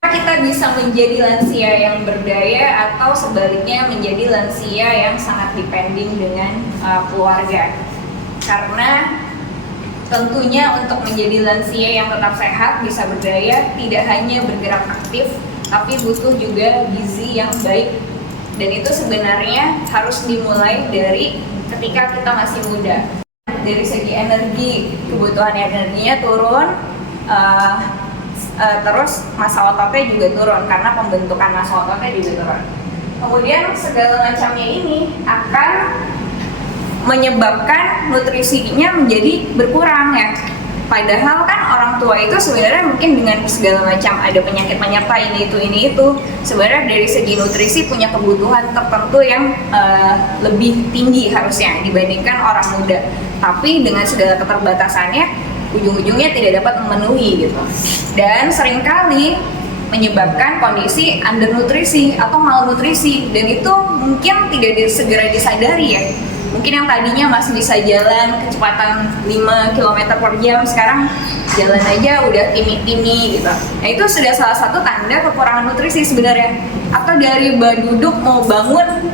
Kita bisa menjadi lansia yang berdaya atau sebaliknya menjadi lansia yang sangat depending dengan keluarga. Karena tentunya untuk menjadi lansia yang tetap sehat, bisa berdaya, tidak hanya bergerak aktif, tapi butuh juga gizi yang baik. Dan itu sebenarnya harus dimulai dari ketika kita masih muda. Dari segi energi, kebutuhan energinya turun, terus massa ototnya juga turun karena pembentukan massa ototnya juga turun. Kemudian segala macamnya ini akan menyebabkan nutrisinya menjadi berkurang ya. Padahal kan orang tua itu sebenarnya mungkin dengan segala macam ada penyakit penyerta ini itu sebenarnya dari segi nutrisi punya kebutuhan tertentu yang lebih tinggi harusnya dibandingkan orang muda. Tapi dengan segala keterbatasannya ujung-ujungnya tidak dapat memenuhi gitu. Dan seringkali menyebabkan kondisi undernutrisi atau malnutrisi, dan itu mungkin tidak segera disadari ya. Mungkin yang tadinya masih bisa jalan kecepatan 5 km per jam, sekarang jalan aja udah timi-timi gitu. Nah itu sudah salah satu tanda kekurangan nutrisi sebenarnya. Atau dari duduk mau bangun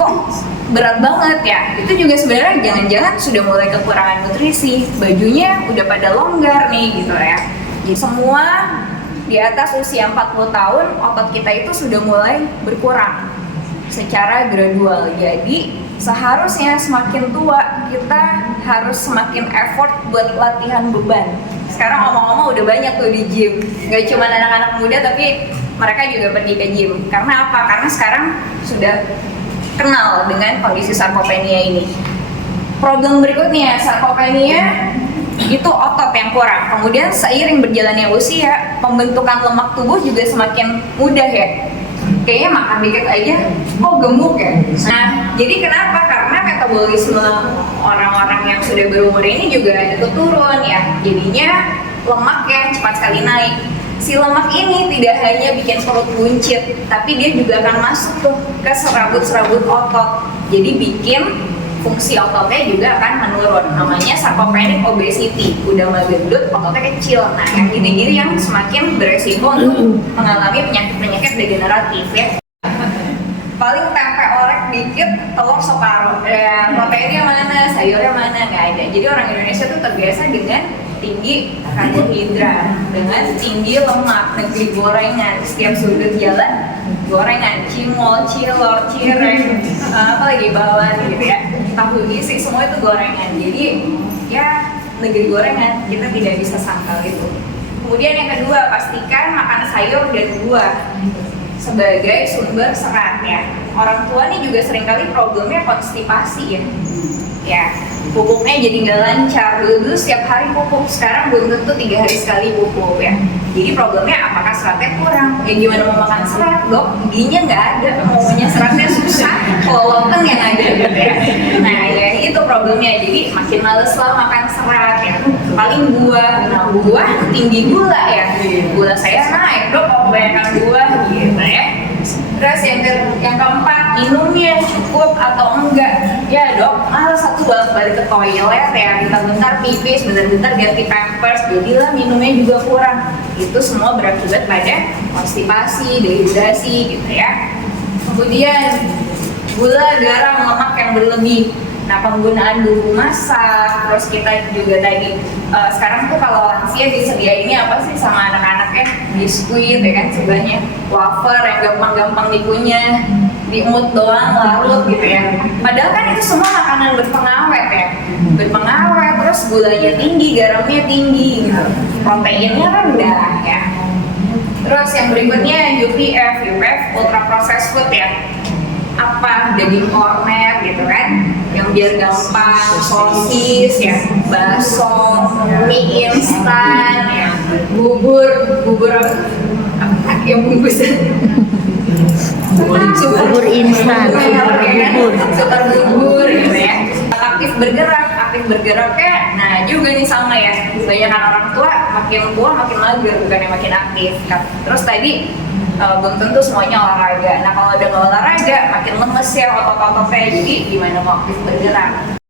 kok berat banget ya, itu juga sebenarnya jangan-jangan sudah mulai kekurangan nutrisi. Bajunya udah pada longgar nih gitu ya. Jadi semua di atas usia 40 tahun otot kita itu sudah mulai berkurang secara gradual. Jadi seharusnya semakin tua kita harus semakin effort buat latihan beban. Sekarang ngomong-ngomong udah banyak tuh di gym, gak cuma anak-anak muda tapi mereka juga pergi ke gym. Karena apa? Karena sekarang sudah kenal dengan kondisi sarkopenia ini. Problem berikutnya, sarkopenia itu otot yang kurang. Kemudian seiring berjalannya usia, pembentukan lemak tubuh juga semakin mudah ya. Kayaknya makan dikit aja, gemuk ya. Nah, jadi kenapa? Karena metabolisme orang-orang yang sudah berumur ini juga itu turun ya. Jadinya lemak yang cepat sekali naik. Si lemak ini tidak hanya bikin perut buncit, tapi dia juga akan masuk tuh ke serabut-serabut otot. Jadi bikin fungsi ototnya juga akan menurun. Namanya sarcopenic obesity. Udah mah gendut, ototnya kecil. Nah, yang gini-gini yang semakin beresiko untuk mengalami penyakit-penyakit degeneratif ya. Paling tempe orek dikit, telur separuh. Proteinnya mana, sayurnya mana, nggak ada. Jadi orang Indonesia tuh terbiasa dengan tinggi karbohidrat, dengan tinggi lemak, negeri gorengan, setiap sudut jalan gorengan, cimol, cilor, cireng, apalagi bawang gitu ya, tahu isi semua itu gorengan. Jadi ya negeri gorengan, kita tidak bisa sangkal itu. Kemudian yang kedua, pastikan makan sayur dan buah sebagai sumber serat ya. Orang tua nih juga seringkali problemnya konstipasi ya, pupuknya jadi nggak lancar. Dulu setiap hari pupuk, sekarang belum tentu 3 hari sekali pupuk ya. Jadi problemnya apakah seratnya kurang? Ya gimana mau makan serat, dok? Giginya nggak ada, maunya seratnya susah, kelolotan yang ada gitu ya. Nah ya itu problemnya, jadi makin males lah makan serat ya. Paling buah, nah buah tinggi gula ya. Gula saya naik, dok kalau kebanyakan buah gitu ya. Terus yang keempat, minumnya cukup atau enggak? Ya dok, malah satu balik ke toilet ya, bentar-bentar pipis, bentar-bentar ganti pampers, jadilah minumnya juga kurang. Itu semua berakibat pada konstipasi, dehidrasi gitu ya. Kemudian gula, garam, lemak yang berlebih. Nah penggunaan bumbu masak, terus kita juga tadi sekarang tuh kalau lansia disediainnya apa sih sama anak-anaknya? Biskuit ya kan, sebenarnya wafer yang gampang-gampang dikunyah, diemut doang larut gitu ya. Padahal kan itu semua makanan berpengawet ya, berpengawet, terus gulanya tinggi, garamnya tinggi gitu, proteinnya rendah ya. Terus yang berikutnya UPF ultra processed food ya. Apa daging kornet gitu kan, yang biar gampang, sosis ya, bakso, mie instan ya, bubur apa yang bungkusan bubur instan, super bubur gitu ya. Aktif bergeraknya, nah juga nih sama ya, kebanyakan orang tua makin mager, bukannya makin aktif. Terus tadi belum tentu semuanya olahraga. Nah kalau udah nggak olahraga, makin lemes ya otot-ototnya. Jadi gimana mau aktif bergerak?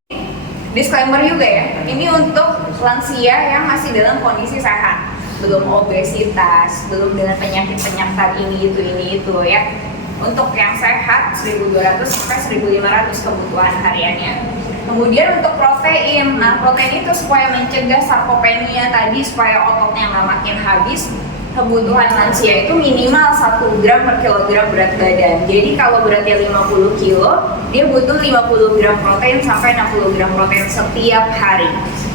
Disclaimer juga ya, ini untuk lansia yang masih dalam kondisi sehat. belum obesitas, belum dengan penyakit-penyakit ini itu ya. Untuk yang sehat 1.200 sampai 1.500 kebutuhan hariannya. Kemudian untuk protein, nah protein itu supaya mencegah sarkopenia tadi, supaya ototnya nggak makin habis. Kebutuhan lansia itu minimal 1 gram per kilogram berat badan. Jadi kalau beratnya 50 kilo, dia butuh 50 gram protein sampai 60 gram protein setiap hari.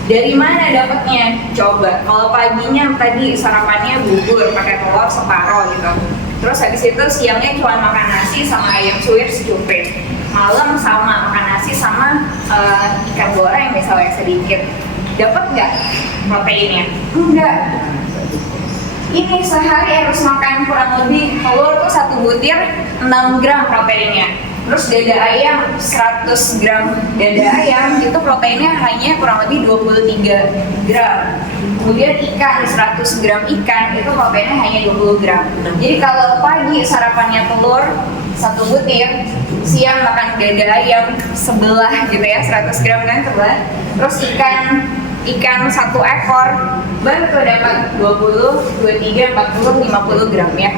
Dari mana dapatnya? Coba, kalau paginya tadi sarapannya bubur pakai telur separoh gitu. Terus habis itu siangnya cuma makan nasi sama ayam suwir secuprit. Malam sama makan nasi sama ikan goreng misalnya sedikit. Dapat nggak proteinnya? Enggak. Ini sehari harus makan kurang lebih telur tuh 1 butir 6 gram proteinnya. Terus dada ayam 100 gram dada ayam itu proteinnya hanya kurang lebih 23 gram. Kemudian ikan 100 gram ikan itu proteinnya hanya 20 gram. Jadi kalau pagi sarapannya telur 1 butir, siang makan dada ayam sebelah gitu ya, 100 gram kan sebelah. Terus ikan 1 ekor baru tuh dapat 20, 23, 40, 50 gram ya.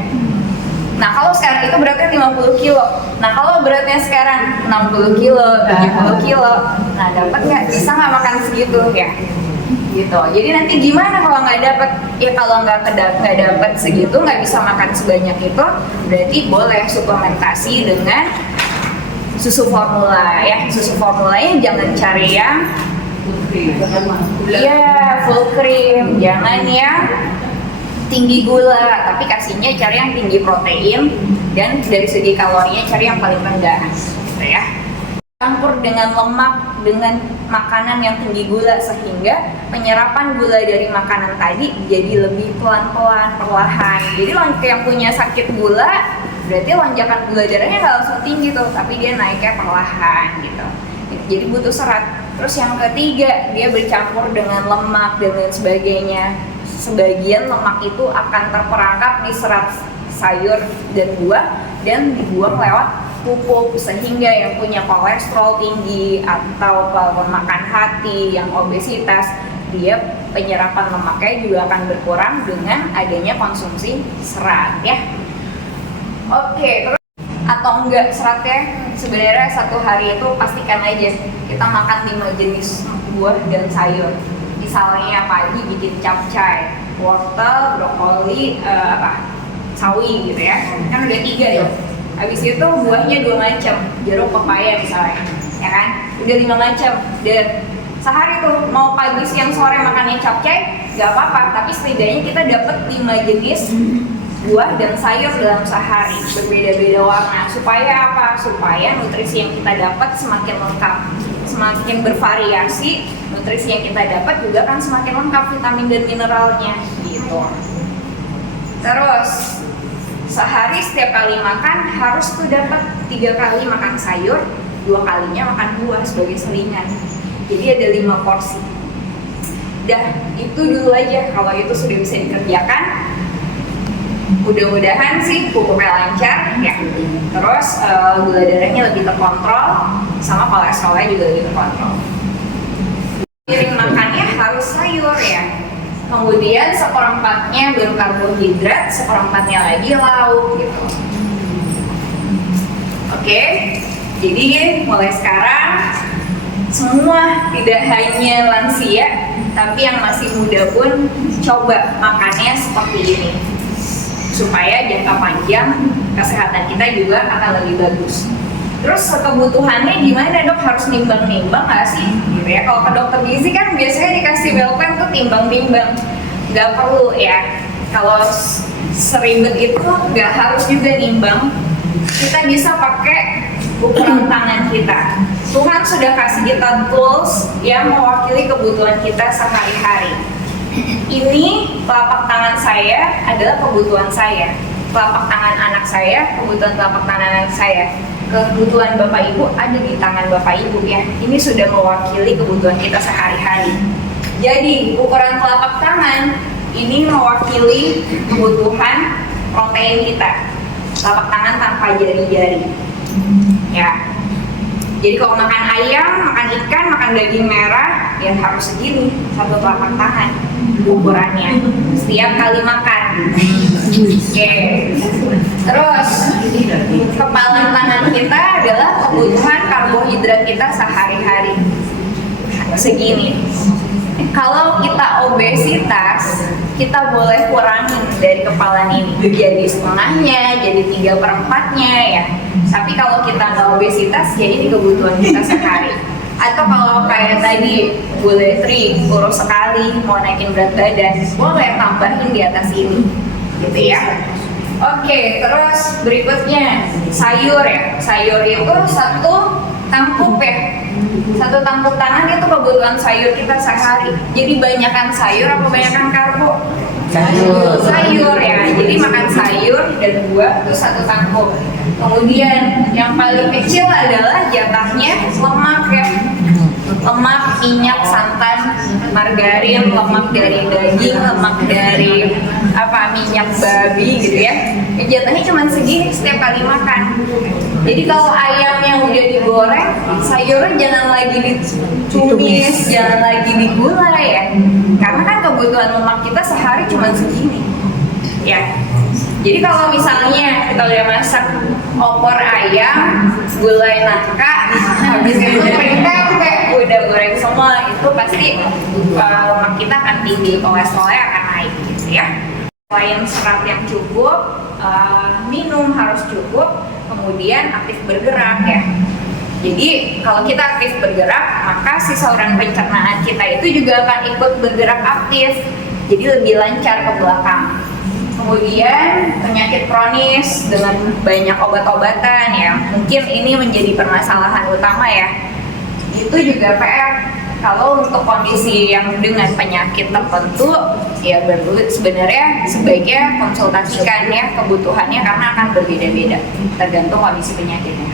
Nah kalau sekarang itu beratnya 50 kilo. Nah kalau beratnya sekarang 60 kilo, 70 kilo, nah dapat nggak? Bisa nggak makan segitu ya? Gitu. Jadi nanti gimana kalau nggak dapat? Ya kalau nggak dapat segitu, nggak bisa makan sebanyak itu, berarti boleh suplementasi dengan susu formula ya. Susu formulanya jangan cari yang full cream, jangan yang tinggi gula, tapi kasihnya cari yang tinggi protein, dan dari segi kalorinya cari yang paling rendah gitu ya. Campur dengan lemak dengan makanan yang tinggi gula sehingga penyerapan gula dari makanan tadi jadi lebih pelan-pelan, perlahan. Jadi yang punya sakit gula berarti lonjakan gula darahnya nggak langsung tinggi tuh, tapi dia naiknya perlahan gitu. Jadi butuh serat. Terus yang ketiga, dia bercampur dengan lemak dan lain sebagainya. Sebagian lemak itu akan terperangkap di serat sayur dan buah dan dibuang lewat pupuk, sehingga yang punya kolesterol tinggi atau makan hati, yang obesitas, dia penyerapan lemaknya juga akan berkurang dengan adanya konsumsi serat ya. Oke, terus atau enggak seratnya sebenarnya 1 hari itu pastikan aja kita makan 5 jenis buah dan sayur. Misalnya pagi bikin capcay, wortel, brokoli, sawi gitu ya, kan udah 3 ya. Habis itu buahnya 2 macam, jeruk, pepaya misalnya, ya kan, udah 5 macam. Dan sehari tuh mau pagi, siang, sore makannya capcay, nggak apa-apa, tapi setidaknya kita dapat 5 jenis buah dan sayur dalam sehari, berbeda-beda warna. Supaya apa? Supaya nutrisi yang kita dapat semakin lengkap, semakin bervariasi. Nutrisi yang kita dapat juga kan semakin lengkap vitamin dan mineralnya gitu. Terus sehari setiap kali makan harus tuh dapat 3 kali makan sayur, 2 kalinya makan buah sebagai selingan. Jadi ada 5 porsi. Dah itu dulu aja. Kalau itu sudah bisa dikerjakan, mudah-mudahan sih pupuknya lancar ya. Terus gula darahnya lebih terkontrol, sama kolesterolnya juga lebih terkontrol. Piring makannya harus sayur ya. Kemudian 1/4-nya berkarbohidrat, 1/4-nya lagi lauk gitu. Oke, jadi mulai sekarang semua, tidak hanya lansia, tapi yang masih muda pun coba makannya seperti ini, supaya jangka panjang kesehatan kita juga akan lebih bagus. Terus kebutuhannya gimana dok? Harus nimbang-nimbang nggak sih? Gitu ya. Kalau ke dokter gizi kan biasanya dikasih meal plan tuh timbang-timbang. Nggak perlu ya. Kalau seribet itu nggak harus juga nimbang. Kita bisa pakai ukuran tangan kita. Tuhan sudah kasih kita tools yang mewakili kebutuhan kita sehari-hari. Ini telapak tangan saya adalah kebutuhan saya. Telapak tangan anak saya, kebutuhan telapak tangan anak saya. Kebutuhan Bapak Ibu ada di tangan Bapak Ibu ya. Ini sudah mewakili kebutuhan kita sehari-hari. Jadi ukuran telapak tangan ini mewakili kebutuhan protein kita. Telapak tangan tanpa jari-jari. Ya. Jadi kalau makan ayam, makan ikan, makan daging merah, ya harus segini 1 telapak tangan. ukurannya setiap kali makan. Oke. Terus kepalan tangan kita adalah kebutuhan karbohidrat kita sehari-hari segini. Kalau kita obesitas, kita boleh kurangin dari kepalan ini jadi setengahnya, jadi 3/4-nya ya. Tapi kalau kita nggak obesitas, ya ini kebutuhan kita sehari. Atau kalau kayak tadi Bu Letri kurus sekali mau naikin berat badan, boleh tambahin di atas ini, gitu ya. Oke, terus berikutnya sayur ya. Sayur itu satu tangkup ya. Satu tangkup tangan itu kebutuhan sayur kita sehari. Jadi banyakan sayur apa banyakan karbo? Sayur ya. Jadi makan sayur dan buah itu satu tangkup. Kemudian yang paling kecil adalah jatahnya lemak ya. Lemak, minyak, santan, margarin, lemak dari daging, lemak dari minyak babi gitu ya. Jatahnya cuma segini setiap kali makan. Jadi kalau ayam yang udah digoreng, sayurnya jangan lagi ditumis, jangan lagi digulai ya. Karena kan kebutuhan lemak kita sehari cuma segini. Ya. Jadi kalau misalnya kita udah masak opor ayam, gulai nangka, habis itu tempe, udah goreng semua, itu pasti lemak kita akan tinggi, kolesterolnya akan naik gitu ya. Selain serat yang cukup, minum harus cukup, kemudian aktif bergerak ya. Jadi kalau kita aktif bergerak, maka si saluran pencernaan kita itu juga akan ikut bergerak aktif, jadi lebih lancar ke belakang. Kemudian penyakit kronis dengan banyak obat-obatan ya, mungkin ini menjadi permasalahan utama ya. Itu juga PR. Kalau untuk kondisi yang dengan penyakit tertentu, ya sebenarnya sebaiknya konsultasikan ya kebutuhannya karena akan berbeda-beda tergantung kondisi penyakitnya.